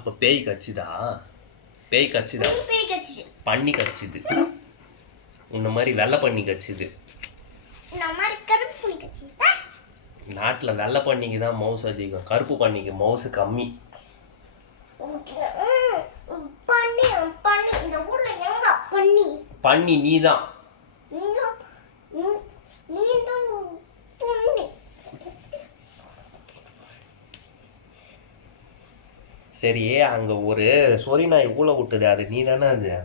அப்போ பேய் கச்சுதா பேய் கடிச்சிச்சு பண்ணி கச்சுது உன்ன மாதிரி வெள்ளை பண்ணி ஆ, நாட்டில் வெள்ளை பண்ணிக்கு தான் மவுஸ் அதிகம். கருப்பு பண்ணிக்கு மவுஸ் கம்மி. பண்ணி நீ தான் நீங்க நீ- நீ தான் பண்ணி சரி அங்கே ஒரு சொறி நாய் ஊழ விட்டுது. அது நீ தானே அது?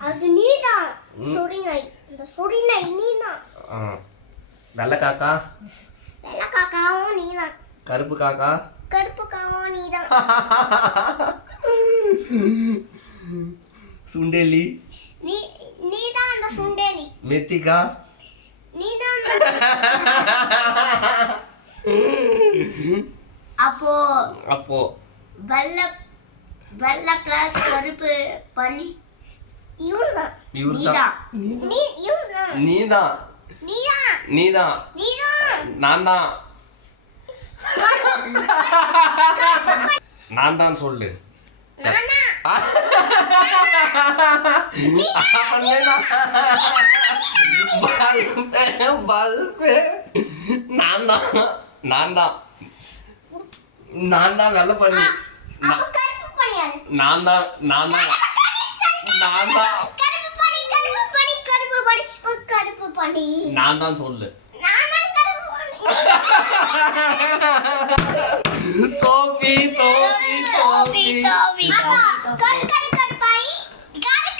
அது நீதான். சொறி நாய் இந்த சொறி நாய் நீதான். ஆ. வெள்ளை காக்கா? வெள்ளை காக்காவும் நீதான். கருப்பு காக்கா? கருப்பு காவும் நீதான். சுண்டெலி. நீ நீதான் அந்த சுண்டேலி. மெத்திக்கா? நீதான் அந்த அப்போ அப்போ. வெள்ளை வெள்ளை பிளஸ் கருப்பு பண்ணி இவருதான். இவருதான். நீதான். நீ இவருதான். நீதான். நீ தான் நீதான். நான் தான் நான் தான் சொல்லு. நான். தான் நான் தான் நான் தான் வெள்ளை பண்ணி நான் தான் நான் தான் நான் தான் நான் தான் சொல்லு. பண்ணி தோப்பி தோப்பி தோப்பி. அப்பா, கரு கரு கருப்பாயி கரு